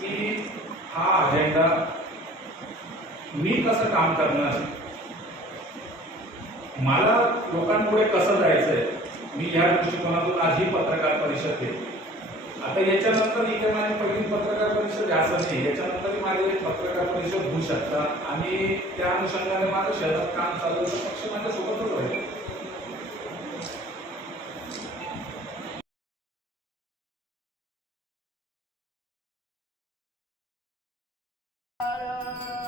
की हा अजेंडा मी कसं काम करणार? मला लोकांपुढे कसं जायचंय? मी या दृष्टिकोनातून आज ही पत्रकार परिषद घेतली आता याच्यानंतर इथे माझी पहिली पत्रकार परिषद घ्यायचं असं नाही. याच्यानंतर माझी एक पत्रकार परिषद होऊ शकतात. आणि त्या अनुषंगाने माझं शहरात काम चालू पक्ष माझ्यासोबतच राहील. Fire!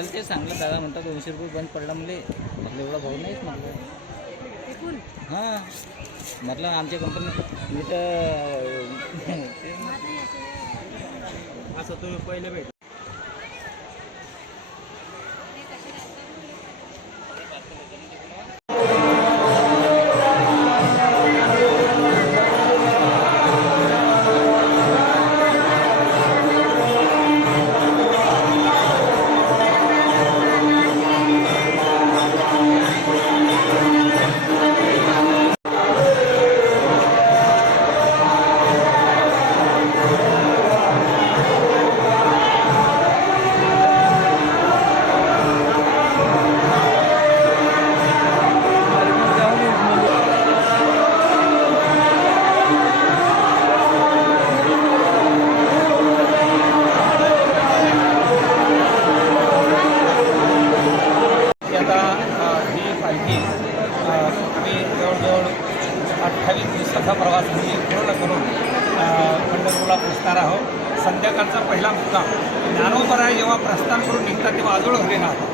दादाला ते सांगलं दादा म्हणतात दोनशे रुपये बंद पडला म्हणले म्हटलं एवढा भाऊ नाहीच म्हटलं. हां. म्हटलं आमच्या कंपनी मी तर ते असं तुम्ही पहिले भेट ही पालखी आम्ही जवळजवळ अठ्ठावीस दिवसाचा प्रवास आम्ही पूर्ण करून पंढरपूरला पोचणार आहोत. संध्याकाळचा पहिला मुक्काम. ज्ञानोबराय जेव्हा प्रस्थान करून निघतात तेव्हा आजोळ घरी राहतात.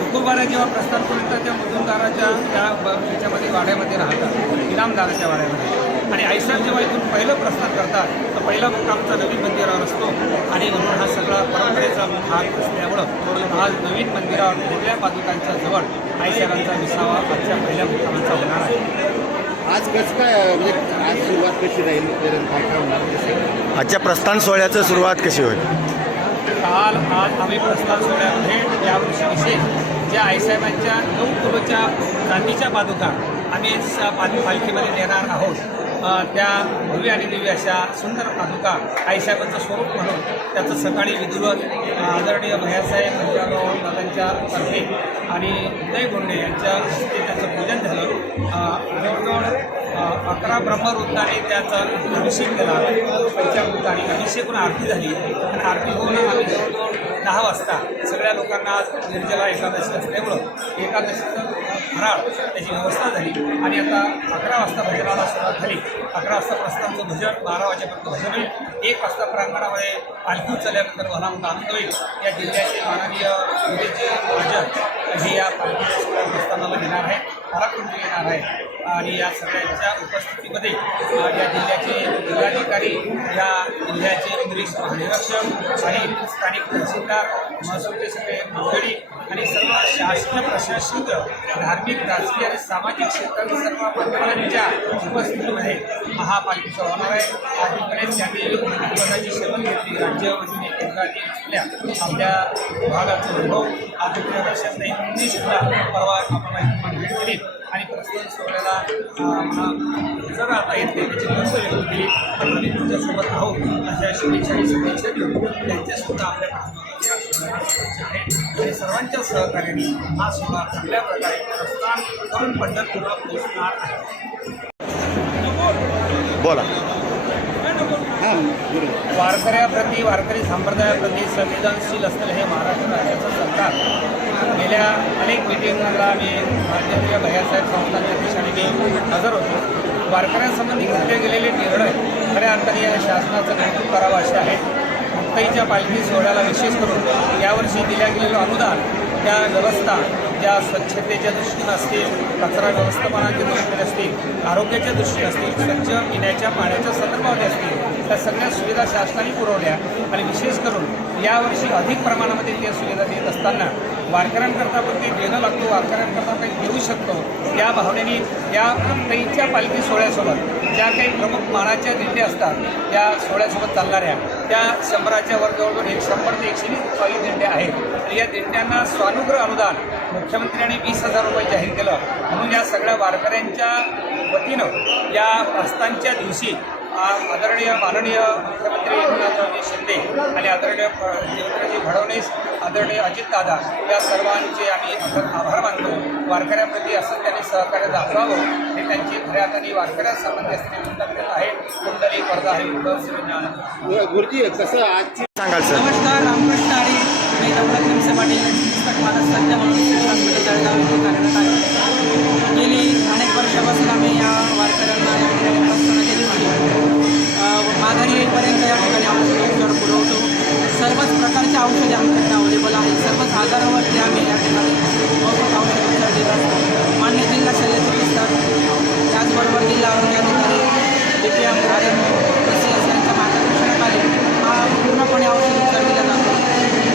तुकोबाराय जेव्हा प्रस्थान करून निघतात त्या मुजुमदाराच्या त्या ब- याच्यामध्ये वाड्यामध्ये राहतात. इनामदाराच्या वाड्यामध्ये. आणि आईसाहेब जेव्हा इथून पहिलं प्रस्थान करतात तर पहिला मुक्कामचा नवीन मंदिरावर असतो. आणि म्हणून हा सगळा परंपरेचा भाग असल्यामुळं आज नवीन मंदिरावर मोठ्या पादुकांच्या जवळ आईसाहेबांचा विसावा आजच्या पहिल्या मुक्कामाचा होणार आहे. आज कसं काय म्हणजे आज सुरुवात कशी राहील काय काय होणार आजच्या प्रस्थान सोहळ्याचं सुरुवात कशी होईल? काल आज आम्ही प्रस्थान सोहळ्यामध्ये यावर्षी विशेष ज्या आईसाहेबांच्या नऊ किलोच्या चांदीच्या पादुका आम्ही पालखीमध्ये नेणार आहोत. त्या भव्य आणि दिव्य अशा सुंदर पादुका आईसाहेबांचं स्वरूप म्हणून त्याचं सकाळी विधिवत आदरणीय भैयासाहेब मंदिरावर दादांच्या तर्फे आणि उदय गोंडे यांच्या हस्ते त्याचं पूजन झालं. जवळजवळ अकरा ब्रह्मरुद्राने त्याचा अभिषेक केला. पंचामृताने अभिषेक होऊन आरती झाली. आणि आरती होऊन आम्ही जवळजवळ दहा वाजता सगळ्या लोकांना आज निर्जला एकादशी असल्यामुळं एकादशीचं फराळ त्याची व्यवस्था झाली. आणि आता अकरा वाजता भजनाला सुरुवात झाली. अकरा वाजता प्रस्थानचं भजन बारा वाजेपर्यंत भजन होईल. एक वाजता प्रांगणामध्ये पालखी उचलल्यानंतर मला मोठा आनंद होईल. या जिल्ह्याचे माननीय विजेचे राजन हे या पालखी प्रस्थानाला घेणार आहे पालकमंत्री येणार आहे? आणि या सगळ्यांच्या उपस्थितीमध्ये या जिल्ह्याचे जिल्हाधिकारी या जिल्ह्याचे इंग्लिश महानिरीक्षक आणि स्थानिक तहसीलदार महसूलचे सगळे मंडळी आणि सर्व शासकीय प्रशासकीय धार्मिक राजकीय आणि सामाजिक क्षेत्रातील सर्व मान्यवरांच्या उपस्थितीमध्ये महापालिकेचा होणार आहे. आधीकडेच त्यांनी पदाची शपथ घेतली. राज्य वतीने केंद्राने असलेल्या आपल्या विभागाचा अनुभव आदित्य लक्षात नाही. सुद्धा परवा आपण भेट दिली. आणि जर आता येते त्याची तुमच्यासोबत आहोत अशा शुभेच्छा शुभेच्छा देऊन त्यांच्यासुद्धा आपल्या आहेत आणि सर्वांच्या सहकार्याने हा सोहळा चांगल्या प्रकारे प्रस्थान करून पंढरपूरला पोहोचणार आहे. बोला. वारकऱ्याप्रती वारकरी संप्रदायाप्रती संवेदनशील असलेलं हे महाराष्ट्र राज्याचं सरकार. गेल्या अनेक मिटिंगला आम्ही भारतीय भैयासाहेब संस्थांच्या दिशेने मी हजर होतो. वारकऱ्यांसंबंधी घेतले गेलेले निर्णय खऱ्या अर्थाने या शासनाचं कौतुक करावं असे आहे मुक्ताईच्या पालखी सोहळ्याला विशेष करून यावर्षी दिल्या गेलेलं अनुदान त्या व्यवस्था ज्या स्वच्छतेच्या दृष्टीनं असतील कचरा व्यवस्थापनाच्या दृष्टीने असतील आरोग्याच्या दृष्टीने असतील स्वच्छ पिण्याच्या पाण्याच्या संदर्भामध्ये असतील त्या सगळ्या सुविधा शासनाने पुरवल्या आणि विशेष करून यावर्षी अधिक प्रमाणामध्ये त्या सुविधा देत असताना वारकऱ्यांकरता पण ते देणं लागतो वारकऱ्यांकरता काही देऊ शकतो. या भावनेने या मुक्ताईच्या पालखी सोहळ्यासोबत ज्या काही प्रमुख मानाच्या दिंड्या असतात त्या सोहळ्यासोबत चालणाऱ्या त्या शंभराच्या वर जवळजवळ एक शंभर ते एकशे वीस चाळीस दिंड्या आहेत. आणि या दिंड्यांना स्वानुग्रह अनुदान मुख्यमंत्र्यांनी वीस हजार रुपये जाहीर केलं. म्हणून या सगळ्या वारकऱ्यांच्या वतीनं या प्रस्थानच्या दिवशी आदरणीय माननीय मुख्यमंत्री एकनाथरावजी शिंदे आणि आदरणीय देवेंद्रजी फडणवीस आदरणीय अजितदादा या सर्वांचे आम्ही आभार आभार मानतो. वारकऱ्याप्रती असं त्यांनी सहकार्य दाखवावं हे त्यांची खऱ्या अर्थाने वारकऱ्यासंबंधी असलेली चिंता आहे. कुंडली श्री ज्ञान गुरुजी कसं आजची सांगाल सर. नमस्कार. रामकृष्ण आणि मी निमसे पाटील पुस्तक मानस सध्या म्हणून हॉस्पिटल जळगाव येथे कार्यरत आहे सर्वच प्रकारचे औषधे आमच्याकडे अवेलेबल आहे सर्वच आजारावरती आम्ही या ठिकाणी मोफत औषध उपचार देत असतो. मान्य जिल्हा शल्य चिकित्सक त्याचबरोबर जिल्हा आरोग्य अधिकारी D P M R M S C S यांच्या मार्गदर्शनाखाली हा पूर्णपणे औषध उपचार दिला जातो.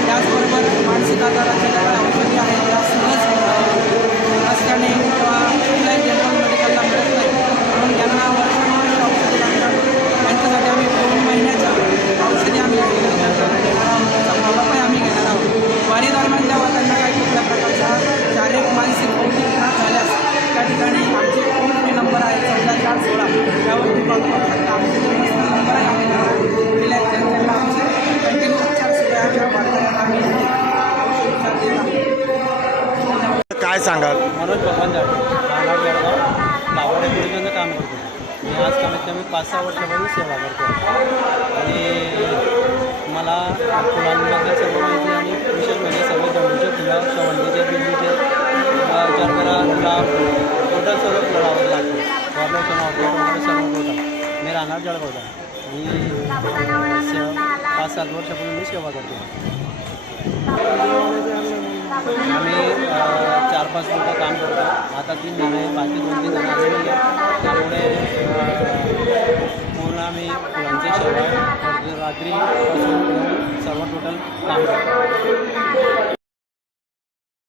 त्याचबरोबर मानसिक आजारात सांगाल? मनोज भगवान जाडे राहणार जळगाव बावडे गुरुजींचं काम करतो. मी आज कमीत कमी पाच सहा वर्षापासून सेवा करतो. आणि मला फुलांबद्दल सर्व माहिती आणि विशेष म्हणजे सर्व जंडूचे फुलं शेवंतीचे बिल्लीचे जरबरा गुलाब टोटल सर्व फुलं लावावं लागतं गव्हर्नमेंटच्या ऑर्डर सर्व होता मी राहणार जळगावचा आणि सेवा पाच सात वर्षापूर्वी मी सेवा करतो. आम्ही अ, चार लोक काम करतो आता तीन जण आहे बाकी दोन तीन जण आलेली आहे त्यामुळे पूर्ण आम्ही फुलांचे शेवट रात्री सर्व टोटल काम करतो.